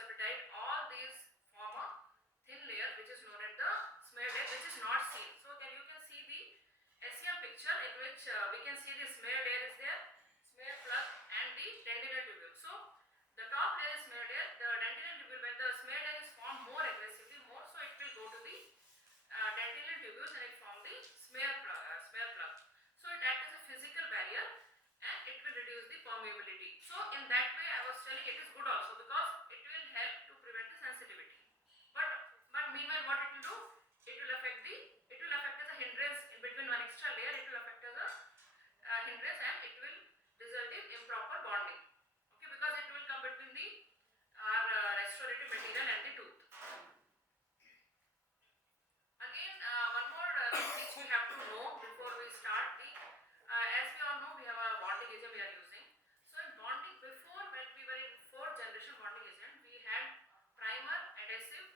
hydroxyapatite, all these form a thin layer which is known as the smear layer, which is not seen. So you can see the SEM picture in which we can see the smear layer is there, smear plug and the dentinal tubule. So the top layer is smear layer, the dentinal tubule, when the smear layer is formed more aggressively, so it will go to the dentinal tubules and it form the smear plug. So it acts as a physical barrier and it will reduce the permeability. So in that way I was telling it is good also because it will help to prevent the sensitivity. But meanwhile what it will do? It will affect as a hindrance in between one extra layer. It will affect as a hindrance and it will result in improper bonding. Okay, because it will come between the restorative material and the tooth. Again, one more thing which we have to know before we start the, as we all know, we have a bonding agent we are using. So in bonding, before when we were in 4th generation bonding agent, we had primer, adhesive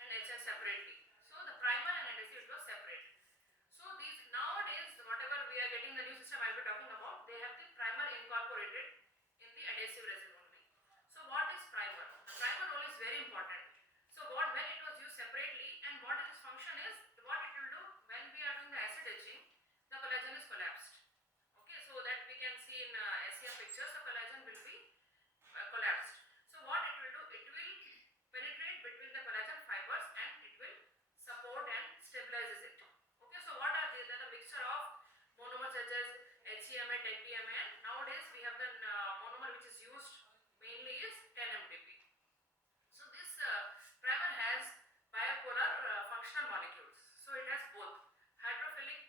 and HN separately. So the primer and adhesive, it was separate. So these nowadays, whatever we are getting the new system I will be talking about, they have the primer incorporated in the adhesive resin only. So what is primer? The primer role is very important. So when it was used separately, and what its function is, what it will do when we are doing the acid etching, the collagen is collapsed. Okay, so that we can see in SEM pictures, the collagen will be collapsed. So what it will do, it will penetrate between the collagen fibers and it will support and stabilizes it. Okay, so what are these? They are a mixture of monomers such as HEMA, TECHDMA, and nowadays we have the monomer which is used mainly is 10-MTP. So this primer has bipolar functional molecules. So it has both hydrophilic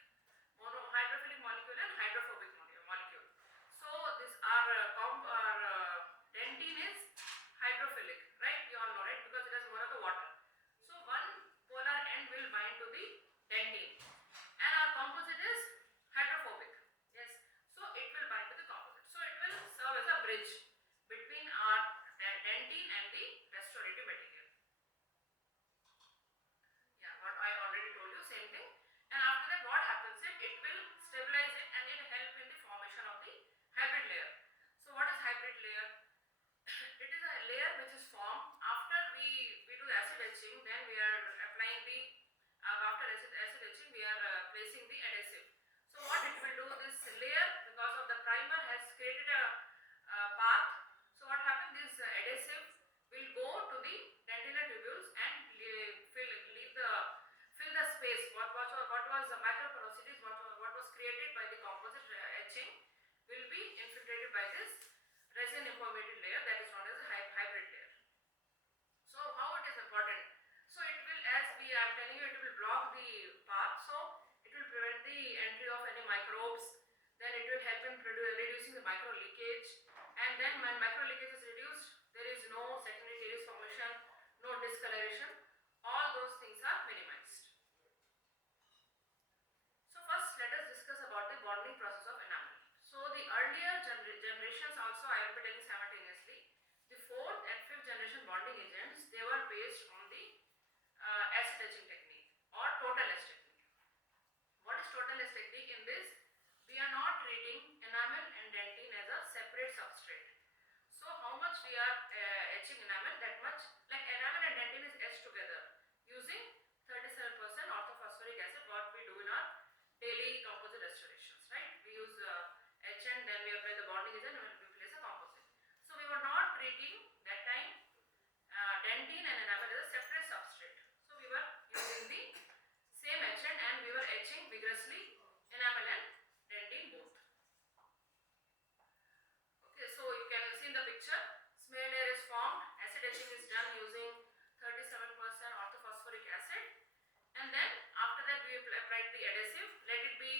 molecule and hydrophobic molecule. So this dentine is hydrophilic, right? You all know, right? Because it has more of the water. So one polar end will bind to the dentine and our composite is hydrophobic. Yes. So it will bind to the composite. So it will serve as a bridge between our dentine and the restorative material. Yeah, what I already told you, same thing. And after that what happens is it will stabilize it and it help in the formation of the hybrid layer. So what is hybrid layer? It is a layer which is formed after we do the acid etching, then we are applying the after acid etching we are placing the adhesive. So what it will do, this layer, because of the primer has created a path. So what happens, this adhesive will go to the dentinal tubules and fill the space. What was the microporosities, what was created by the composite etching will be infiltrated by this resin impermeated layer, that is known as a hybrid layer. So how it is important? So it will, as I am telling you, it will block the path. So it will prevent the entry of any microbes. Then it will help in reducing the micro leakage. And then when micro leakage is reduced, there is no secondary caries formation, no discoloration. All those things are minimized. So first let us discuss about the bonding process of enamel. So the earlier generations also I will be telling simultaneously. The 4th and 5th generation bonding agents, they were based on the acid etching technique or total etch technique. What is total etch technique? In this, we are not treating enamel and dentine as a separate substrate. So how much we are etching enamel, that much, like enamel and dentine is etched together using 37% orthophosphoric acid, what we do in our daily composite restorations, right? We use etch and then we apply the bonding agent and we place a composite. So we were not treating that time dentine and enamel as a separate substrate. So we were using the same etchant and we were etching vigorously enamel and dentine both. Okay, so you can see in the picture, smear layer is formed, acid etching is done using 37% orthophosphoric acid, and then after that we applied the adhesive. Let it be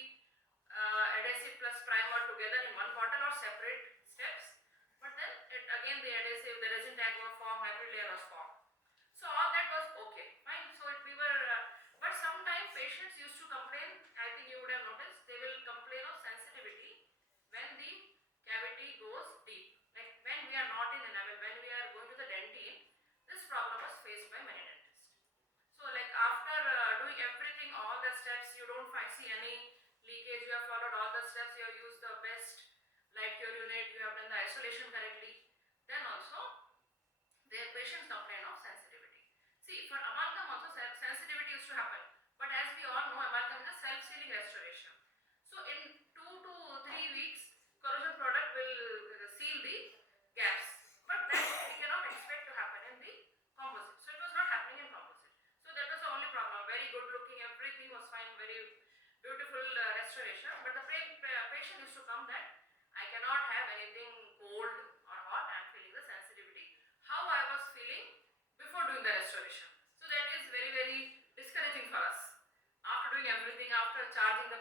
adhesive plus primer together in one bottle or separate steps, but then again the adhesive, the resin tag was formed, hybrid layer was formed. So all that was okay, fine. So but sometimes patients used to complain, I think you would have noticed, they will complain of sensitivity when the cavity goes deep. Like when we are not in enamel, when we are going to the dentine, this problem was faced by many dentists. So like after doing everything, all the steps, you don't see any leakage, you have followed all the steps, you have used the best light cure unit, you have done the isolation correctly, then also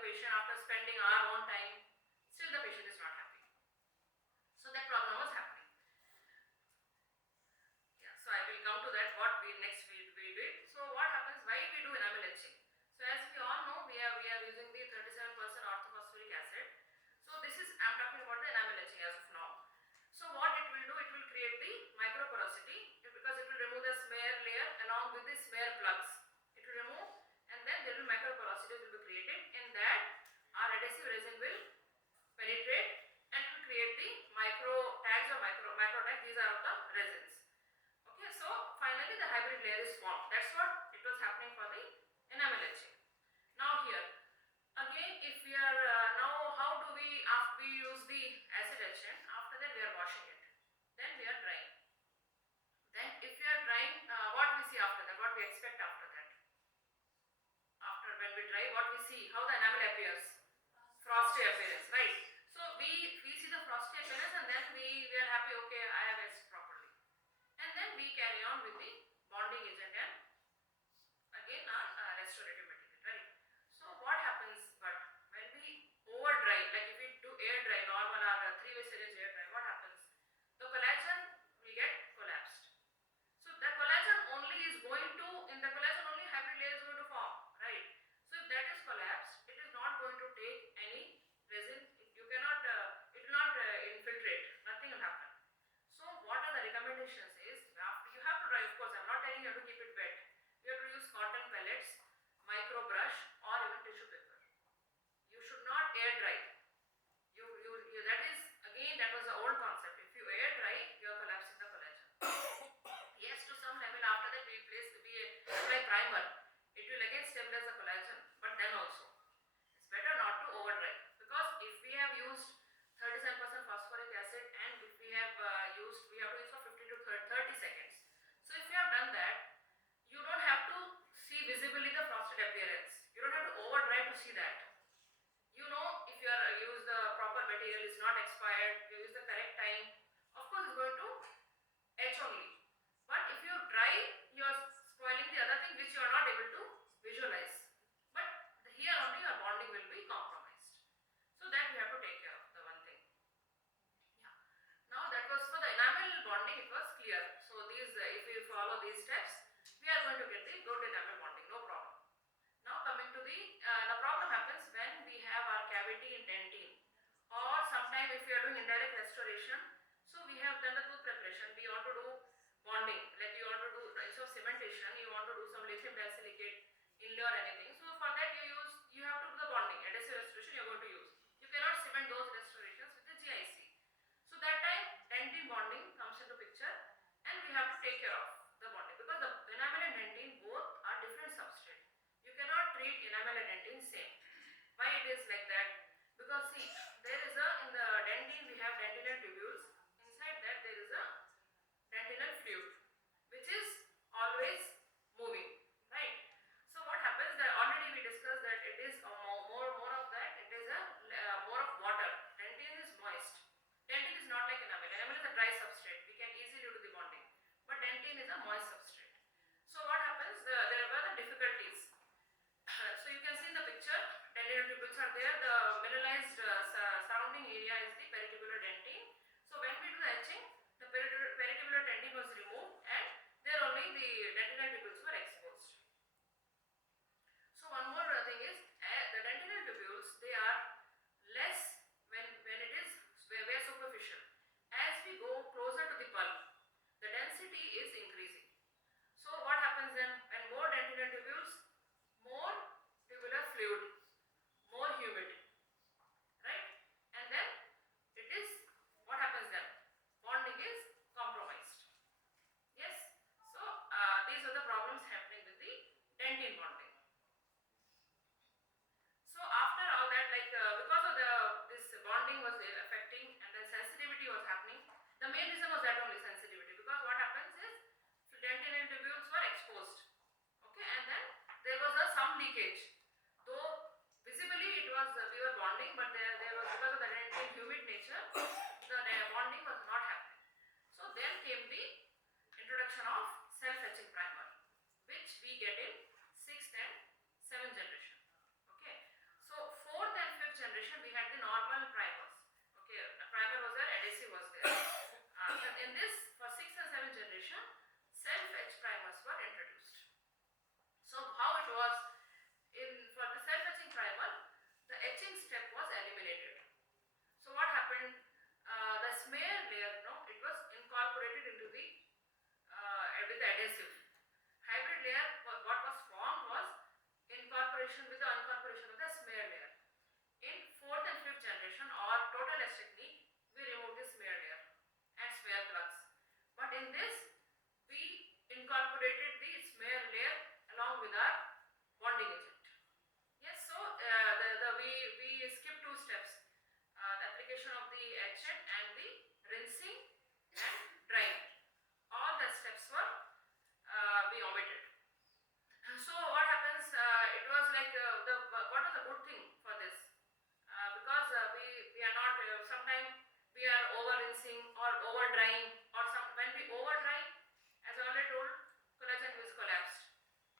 patient after spending our own time, still the patient is not happy. So that problem was happening. Yeah, so I will come to that what we next we did. So what happens, why we do enamel etching? So as we all know, we are using the 37% orthophosphoric acid. So this is, I am talking about the enamel etching as of now. So what it will do, it will create the microporosity because it will remove the smear layer along with the smear plugs. It will remove, and then there will microporosity will be created. In that, our adhesive resin will penetrate and it will create the micro tags or macro tags. These are the resins. Okay, so finally the hybrid layer is formed. That's what it was happening for the enamel etching. Now here, again, if we are now, how do we, after we use the acid etchant, after that we are washing it, then we are drying. Then if we are drying, what we see after that, what we expect after that? After when we dry, what we see, how the enamel appears? Frosty appearance, right? So we see the frosty appearance, and then we are happy, okay, I have etched properly. And then we carry on with the bonding agent and again our restorative material, right? So what happens, but when we over dry, like if we do air dry, normal or three-way syringe air dry, what happens? The collagen will get collapsed. So the collagen only is going to, in the collagen only hybrid layer is going to form, right? So if that is collapsed, it is not going to take any resin. You cannot, it will not infiltrate. Nothing will happen. So what are the recommendations is, after you have to dry, of course, I am not telling you to keep it wet. You have to use cotton pellets, micro brush, or even tissue paper. You should not air dry. That is, again, that was the old concept. If you air dry, you are collapsing the collagen. Yes, to some level, after that we apply primer. It will again stabilize the collagen, but then also it's better not to over dry, because if we have used 37% phosphoric acid and if we have we have to use for 15 to 30 seconds. So if you have done that, you don't have to see visibly the frosted appearance. You don't have to over dry to see that. You know, if you are use the proper material, is not expired, you use the correct time, of course it's going to etch only. But if you dry, you are spoiling the other thing which you are not able to visualize. But here only your bonding will be compromised. So that we have to take care of, the one thing. Yeah. Now that was for the enamel bonding, it was clear. So these, if we follow these steps, we are going to get the good enamel bonding, no problem. Now coming to the problem happens when we have our cavity in dentine, or sometime if we are doing indirect restoration. So we have done the tooth preparation, we want to do bonding, like you want to do, instead of cementation, you want to do some lithium disilicate inlay or anything. So for that you have to do the bonding, adhesive restoration you are going to use. You cannot cement those restorations with the GIC. So that time dentine bonding comes into picture, and we have to take care of the bonding, because the enamel and dentine both are different substrate. You cannot treat enamel and dentine same. Why it is like that? Because see, there is in the dentine we have dentinal tubules. Inside that there is a dentinal fluid, which is always moving, right? So what happens, that already we discussed that it is more of that, it is a more of water. Dentine is moist. Dentine is not like enamel. Enamel is a dry substrate. We can easily do the bonding. But dentine is a moist substrate. So what happens, there were the difficulties. So you can see in the picture, dentinal tubules are there. The mineralized surrounding area is the peritubular dentine. So when we do the etching, the peritubular dentine was removed, and there only the dentinal tubules were exposed. So one more thing is, the dentinal tubules, they are less when it is very superficial. As we go closer to the pulp, the density is increasing. So what happens then, when more dentinal tubules, more tubular fluid, more humidity, right? And then it is, what happens then? Bonding is compromised. Yes. So these are the problems happening with the dentine bonding. So after all that, like because of this bonding was affecting, and then sensitivity was happening. The main reason was that only, sensitivity, because what happens is dentinal tubules were exposed. Okay, and then there was some leakage. Though visibly it was we were bonding, but there was, because of the dentine humid nature, the bonding was not happening. So then came the introduction of self-etching primer, which we get in 6th and 7th generation. Okay, so 4th adhesive. Hybrid layer, what was formed was incorporation with the uncorporation of the smear layer. In fourth and fifth generation or total etch technique, we remove the smear layer and smear plugs. But in this, we incorporated the smear layer along with our bonding agent. Yes, so we skip two steps: the application of the etchant and the rinsing and drying. All the steps were we omitted. So what happens? It was like what was the good thing for this? Because we are not sometimes we are over rinsing or over drying, or when we over dry, as I already told, collagen is collapsed.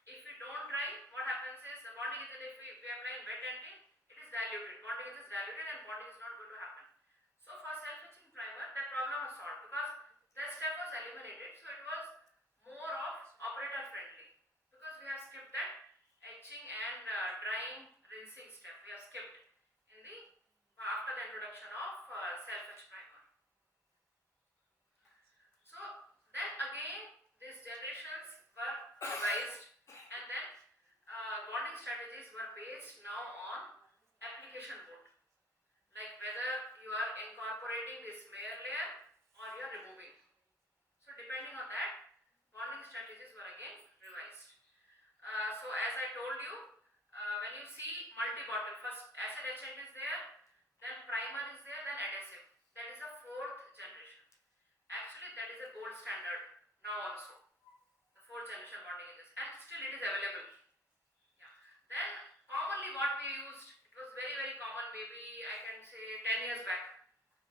If we don't dry, what happens is the bonding agent, if we apply in wet ending, it is diluted. Bonding agent is diluted and bonding is not going to happen. So for self-etching primer, that problem was solved because that step was eliminated. So it was more of operator friendly because we have skipped that etching and drying, rinsing step. We have skipped in the after the introduction of self-etch primer. So then again these generations were revised, and then bonding strategies were based now on application mode, like whether you are incorporating the smear layer or you are removing. So depending on that, bonding strategies were again revised. So as I told you, when you see multi-bottle, first acid etchant is there, then primer is there, then adhesive. That is the fourth generation. Actually, that is a gold standard now also. The fourth generation bonding agents, and still it is available. Yeah. Then commonly what we used, it was very very common. Maybe I can say 10 years back,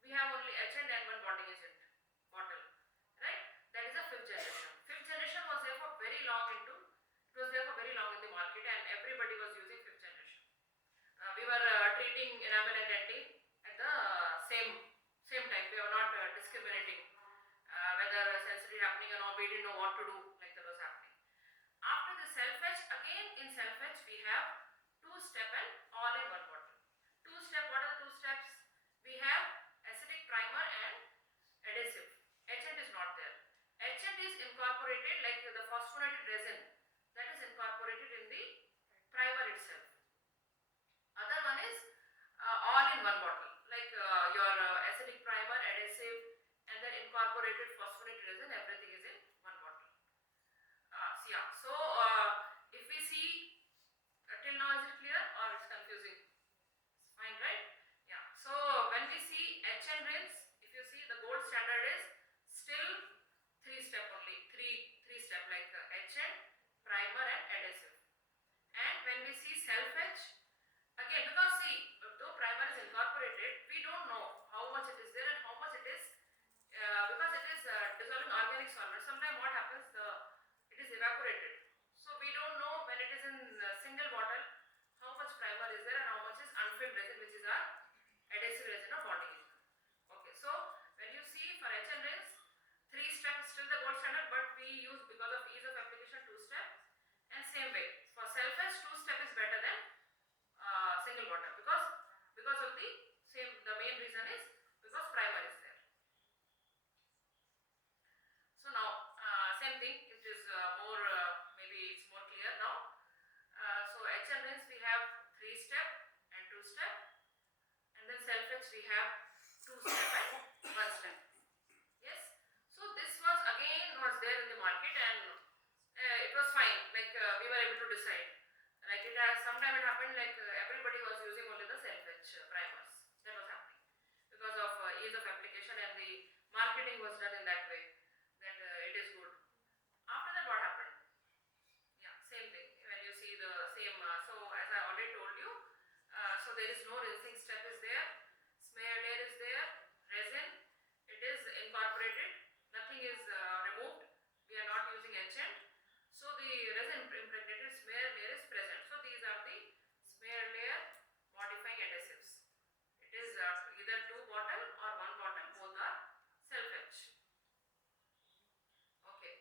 we have only etchant and one bonding agent bottle, right? That is the fifth generation. Fifth generation was there for very long into. It was there for very long in the market, and everybody was using fifth generation. We were treating enamel and dentin at the same time. We were not discriminating whether sensitivity happening or not. We didn't know what to do, like that was happening. After the self-etch, again in self-etch we have two-step and all-in-one bottle. Two-step, what are the two steps? We have acidic primer and adhesive. Etchant is not there. Etchant is incorporated like the phosphonated resin, that is incorporated in the primer itself. Other one is all in one bottle, like your acidic primer, adhesive, and then incorporated phosphonated resin, everything is in one bottle. So if we see till now, is it clear or it's confusing? It's fine, right? Yeah. So when we see etch and rinse, if you see the gold standard is still three step only, three step like etchant, primer and adhesive. And when we see self-etch, again, because see, though primer is incorporated, we don't know how much it is there and how much it is because it is dissolving organic solvent. Sometimes what happens, it is evaporated. So we don't know when it is in single bottle how much primer is there and how much is unfilled resin, which is our adhesive resin or bonding agent. Okay, so when you see for etch and rinse, three step is still the gold standard, but we use because of ease of application two step. And same way for self-etch, two step is better than single bottle because of the main reason is because primer is there. So now same thing, it is more maybe it's more clear now. So etch and rinse we have three step and two step, and then self-etch we have two step and one step. Yes. So this was there in the market, and it was fine. Like we were able to decide. Like it has sometime it happened like everybody was using only the self-etch primers. That was happening because of ease of application, and the marketing was done in that way that it is good. After that, what happened? Yeah, same thing. When you see the same, so as I already told you, so there is no rinsing step is there, smear layer is there, resin, it is incorporated, nothing is removed. We are not using etchant. So the resin impregnated smear layer is present. So these are the smear layer modifying adhesives. It is either two bottle or one bottle, both are self-etch. Okay.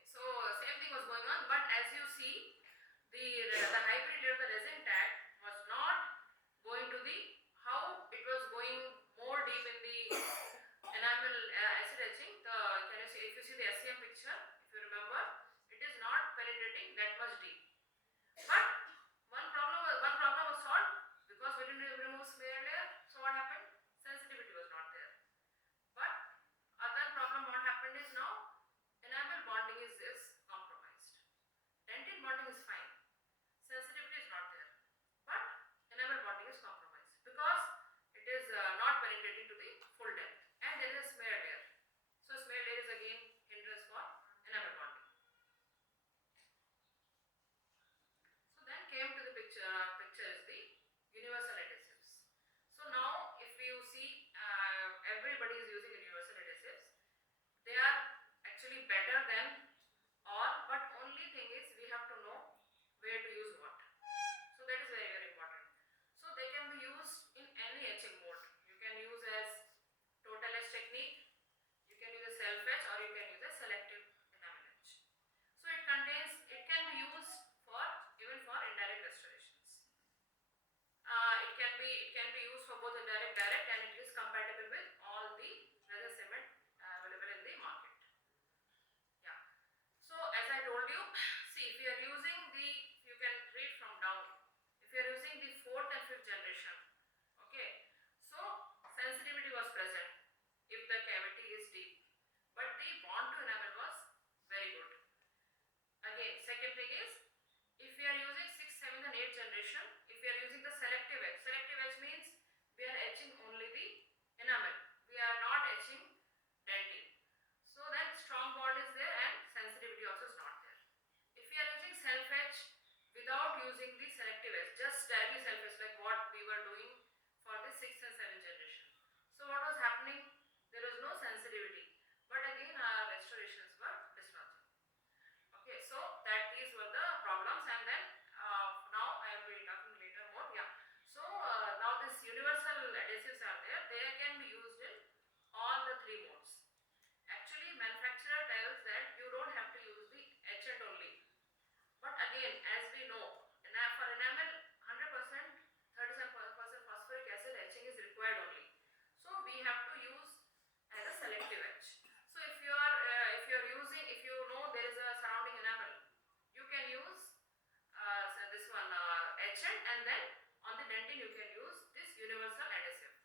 accent, and then on the dentine you can use this universal adhesive.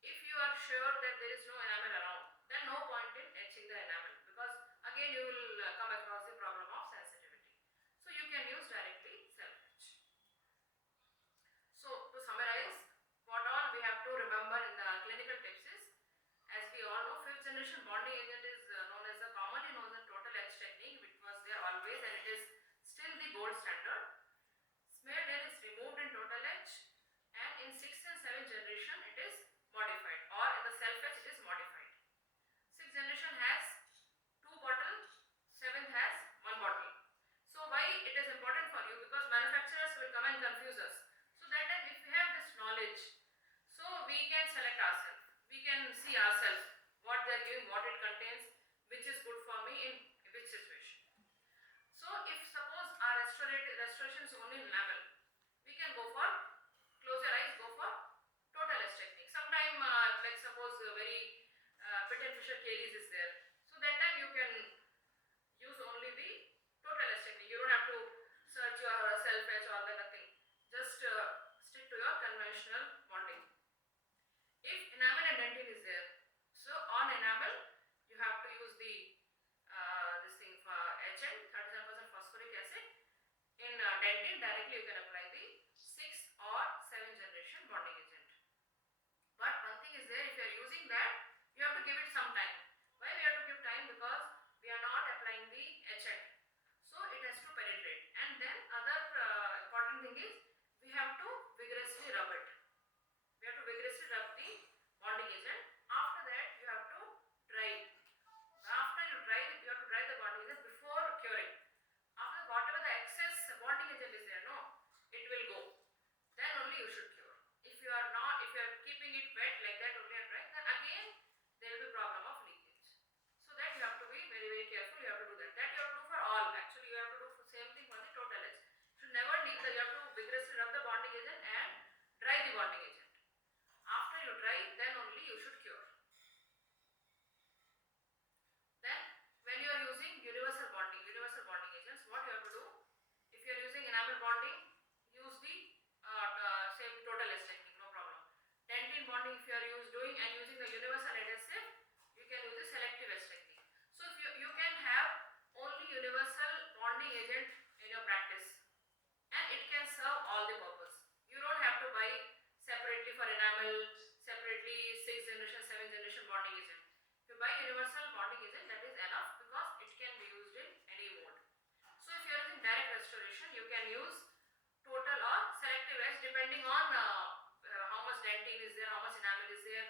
If you are sure that there is no enamel around, then no point in etching the enamel, because again you will come across the problem of sensitivity. So you can use directly self etch. So to summarize, what all we have to remember in the clinical tips is, as we all know, fifth generation bonding agent is known as the commonly known as total etch technique, which was there always and it is still the gold standard. Smeared air is removed in total etch, and in 6th and 7th generation it is modified, or in the self etch it is modified. 6th generation has 2 bottles, 7th has 1 bottle. So why it is important for you? Because manufacturers will come and confuse us. So that time if we have this knowledge, so we can select ourselves. We can see ourselves what they are giving, what it contains, which is good for me in which situation. So if suppose our restoration is only in enamel, we can go for, close your eyes, go for total etch technique. Sometime like suppose very pit and fissure caries is there, so that time you can use only the total etch technique. You don't have to search your self etch or the nothing. Just stick to your conventional bonding. If enamel and dentine is there, so on enamel you have to use the this thing for agent 37% phosphoric acid. In dentine directly you can apply the 6th or 7th generation bonding agent. But one thing is there, if you are using that, you have to give it some time. Why we have to give time? Because we are not applying the agent, so it has to penetrate. And then other important thing is, we have to vigorously rub it. We have to vigorously rub the bonding agent. After that you have to dry. After you dry it, you have to dry the bonding agent before curing. After whatever the excess bonding agent is there, no, it will go. Then only you should cure. If you are not, if you are keeping it wet like that only and dry, then again there will be problem of leakage. So that you have to be very very careful. You have to do that. That you have to do for all. Actually you have to do for same thing for the total etch. You should never leak the. You have to vigorously rub the bonding agent and dry the bonding agent. After you dry, then only you should cure. Then when you are using universal bonding agents, what you have to do? If you are using enamel bonding, use the same total etch technique, no problem. Dentine bonding, if you are doing and using the universal adhesive, you can use the selective etch technique. So if you can have only universal bonding agent in your practice, and it can serve all the purpose. You don't have to buy separately for enamel, separately 6th generation, 7th generation bonding agent. If you buy universal bonding agent, that is enough, because it can be used in any mode. So if you are using direct restoration, you can use total or selective etch depending on how much dentine is there, how much enamel is there,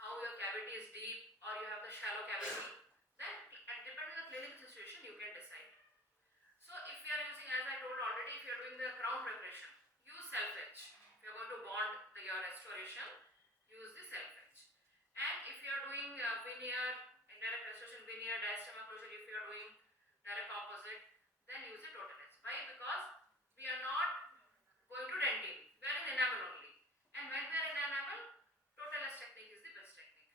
how your cavity is deep or you have the shallow cavity. Then depending on the clinical situation, you can decide. So if you are using, as I told already, if you are doing the crown preparation, use self etch. If you are going to bond your restoration, use the self etch. And if you are doing veneer, indirect restoration, veneer, diastema closure, if you are doing direct composite, then use the total etch. Why? Because we are not going to dentine, we are in enamel only. And when we are in enamel, total etch technique is the best technique.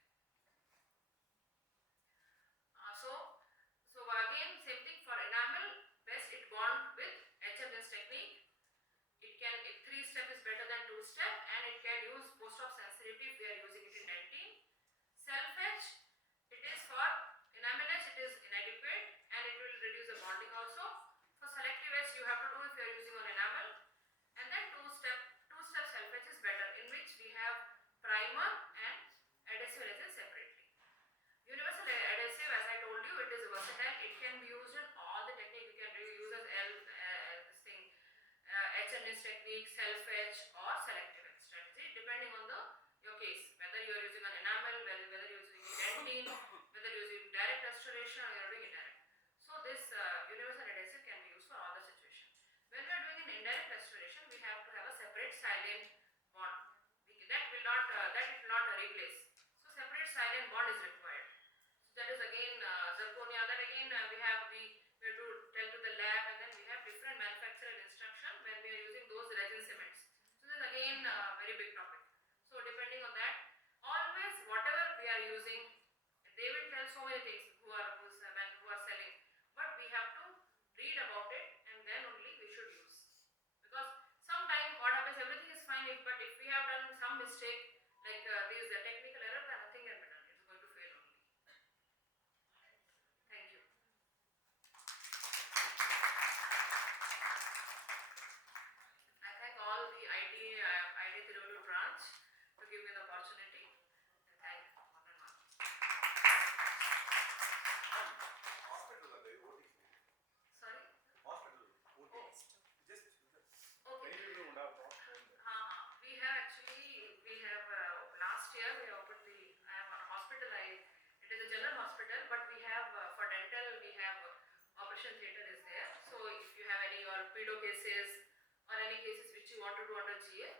So again, same thing for enamel, best it bond with HMS technique. It can, 3-step is better than 2-step, and it can use post-op sensitivity if we are using it in dentine. Self etch, it is for enamel etch, it is inadequate and it will reduce the bonding also. For selective etch, you have to do if you are using on enamel. And then 2-step self etch is better, in which we have primer and adhesive agent separately. Universal adhesive, as I told you, it is versatile. It can be used in all the technique. You can use as this thing, HMS technique, self etch or selective etch strategy, depending on your case. Whether you are using an enamel, whether you are using dentine, whether you are using direct restoration or you are doing indirect. So this universal adhesive can be used for all the situations. When we are doing an indirect restoration, we have to have a separate silent bond. That will not replace. So separate silent bond is required. So that is again zirconia. That again we have to tell to the lab, and then we have different manufacturer instruction when we are using those resin cements. So this is again a very big topic. So depending on that, always whatever we are using, they will tell so many things who are selling, but we have to read about it and then only we should use. Because sometime what have done some mistake, like this technical error, then nothing can be done. It's going to fail only. Thank you. I thank all the ID Tiruvallur branch to give me the opportunity. And thank you one and one. Hospital are they OT? Sorry? Hospital OT. Oh. Just Okay. We have actually, last year we opened the hospital. It is a general hospital, but we have for dental we have operation theatre is there. So if you have any or pedo cases or any cases which you want to do under GA,